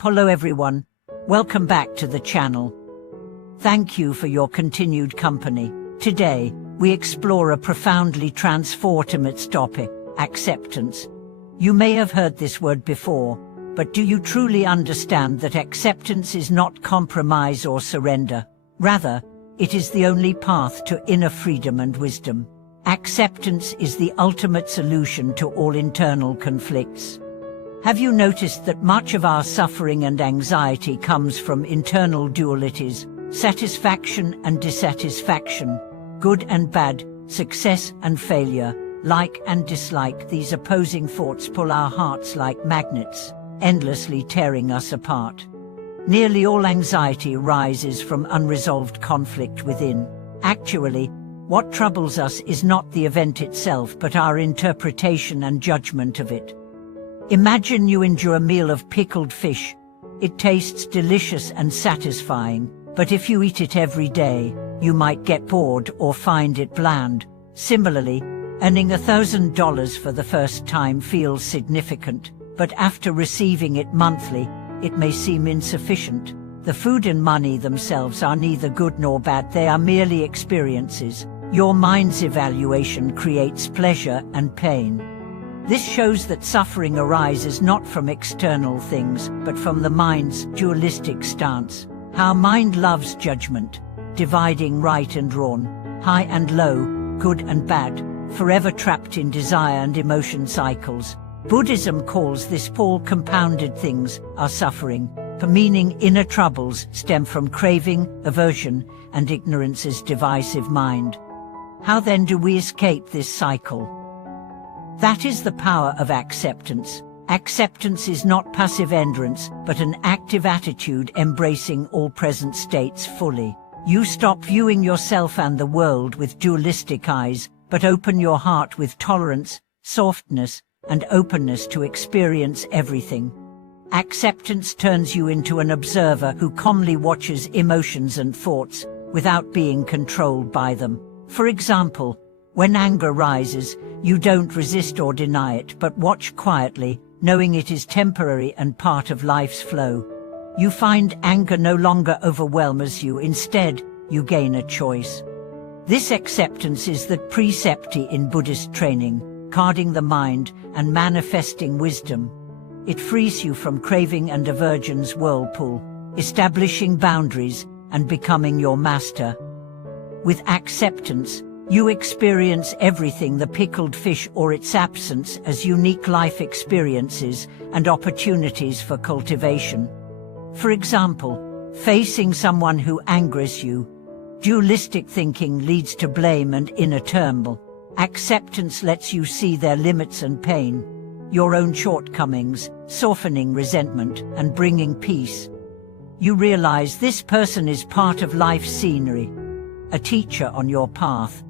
Hello everyone, welcome back to the channel. Thank you for your continued company. Today, we explore a profoundly transformative topic, acceptance. You may have heard this word before, but do you truly understand that acceptance is not compromise or surrender? Rather, it is the only path to inner freedom and wisdom. Acceptance is the ultimate solution to all internal conflicts. Have you noticed that much of our suffering and anxiety comes from internal dualities, satisfaction and dissatisfaction, good and bad, success and failure, like and dislike? These opposing thoughts pull our hearts like magnets, endlessly tearing us apart. Nearly all anxiety arises from unresolved conflict within. Actually, what troubles us is not the event itself but our interpretation and judgment of it. Imagine you enjoy a meal of pickled fish. It tastes delicious and satisfying, but if you eat it every day, you might get bored or find it bland. Similarly, earning $1,000 for the first time feels significant, but after receiving it monthly, it may seem insufficient. The food and money themselves are neither good nor bad, they are merely experiences. Your mind's evaluation creates pleasure and pain. This shows that suffering arises not from external things, but from the mind's dualistic stance. Our mind loves judgment, dividing right and wrong, high and low, good and bad, forever trapped in desire and emotion cycles. Buddhism calls this all compounded things are suffering, meaning inner troubles stem from craving, aversion, and ignorance's divisive mind. How then do we escape this cycle? That is the power of acceptance. Acceptance is not passive endurance, but an active attitude embracing all present states fully. You stop viewing yourself and the world with dualistic eyes, but open your heart with tolerance, softness, and openness to experience everything. Acceptance turns you into an observer who calmly watches emotions and thoughts, without being controlled by them. For example, when anger rises, you don't resist or deny it, but watch quietly, knowing it is temporary and part of life's flow. You find anger no longer overwhelms you, instead, you gain a choice. This acceptance is the precept in Buddhist training, guarding the mind and manifesting wisdom. It frees you from craving and aversion's whirlpool, establishing boundaries and becoming your master. With acceptance, you experience everything, the pickled fish or its absence, as unique life experiences and opportunities for cultivation. For example, facing someone who angers you. Dualistic thinking leads to blame and inner turmoil. Acceptance lets you see their limits and pain, your own shortcomings, softening resentment and bringing peace. You realize this person is part of life's scenery, a teacher on your path.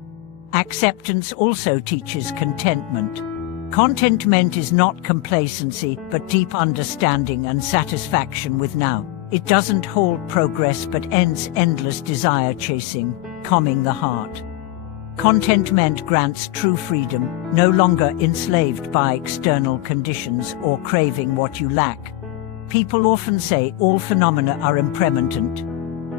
Acceptance also teaches contentment. Contentment is not complacency, but deep understanding and satisfaction with now. It doesn't halt progress but ends endless desire chasing, calming the heart. Contentment grants true freedom, no longer enslaved by external conditions or craving what you lack. People often say all phenomena are impermanent.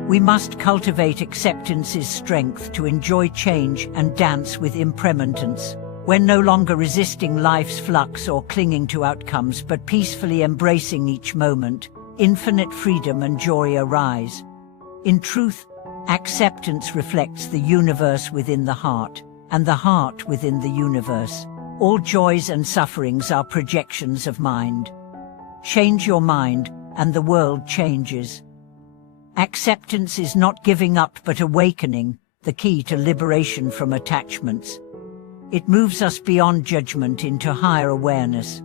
We must cultivate acceptance's strength to enjoy change and dance with impermanence, when no longer resisting life's flux or clinging to outcomes but peacefully embracing each moment, infinite freedom and joy arise. In truth, acceptance reflects the universe within the heart, and the heart within the universe. All joys and sufferings are projections of mind. Change your mind, and the world changes. Acceptance is not giving up but awakening, the key to liberation from attachments. It moves us beyond judgment into higher awareness.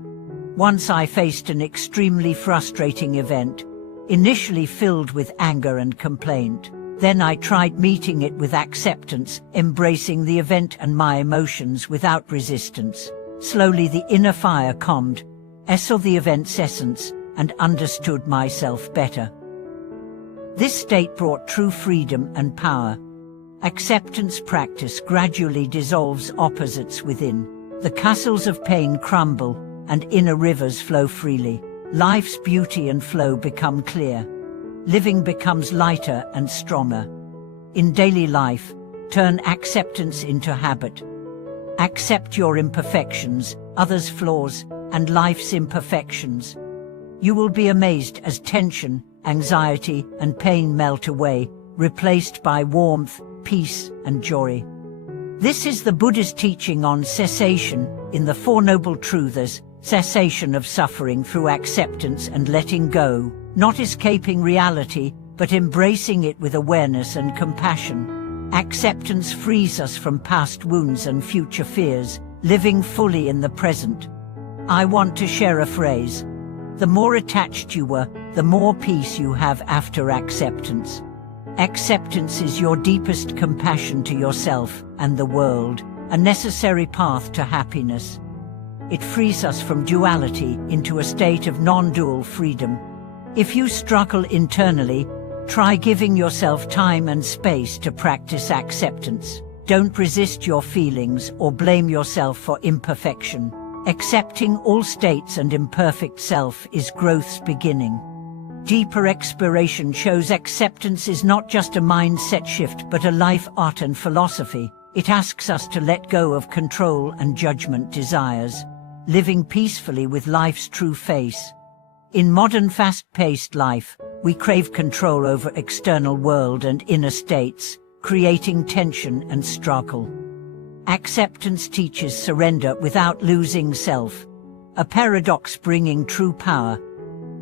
Once I faced an extremely frustrating event, initially filled with anger and complaint. Then I tried meeting it with acceptance, embracing the event and my emotions without resistance. Slowly the inner fire calmed. I saw the event's essence and understood myself better. This state brought true freedom and power. Acceptance practice gradually dissolves opposites within. The castles of pain crumble, and inner rivers flow freely. life's beauty and flow become clear. Living becomes lighter and stronger. In daily life, turn acceptance into habit. Accept your imperfections, others' flaws, and life's imperfections. You will be amazed as tension, anxiety, and pain melt away, replaced by warmth, peace, and joy. This is the Buddha's teaching on cessation in the Four Noble Truths: cessation of suffering through acceptance and letting go, not escaping reality, but embracing it with awareness and compassion. Acceptance frees us from past wounds and future fears, living fully in the present. I want to share a phrase. The more attached you were, the more peace you have after acceptance. Acceptance is your deepest compassion to yourself and the world, a necessary path to happiness. It frees us from duality into a state of non-dual freedom. If you struggle internally, try giving yourself time and space to practice acceptance. Don't resist your feelings or blame yourself for imperfection. Accepting all states and imperfect self is growth's beginning. Deeper exploration shows acceptance is not just a mindset shift but a life art and philosophy. It asks us to let go of control and judgment desires, living peacefully with life's true face. In modern fast-paced life, we crave control over external world and inner states, creating tension and struggle. Acceptance teaches surrender without losing self, a paradox bringing true power.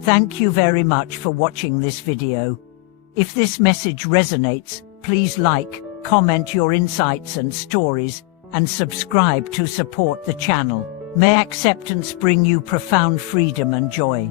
Thank you very much for watching this video. If this message resonates, please like, comment your insights and stories, and subscribe to support the channel. May acceptance bring you profound freedom and joy.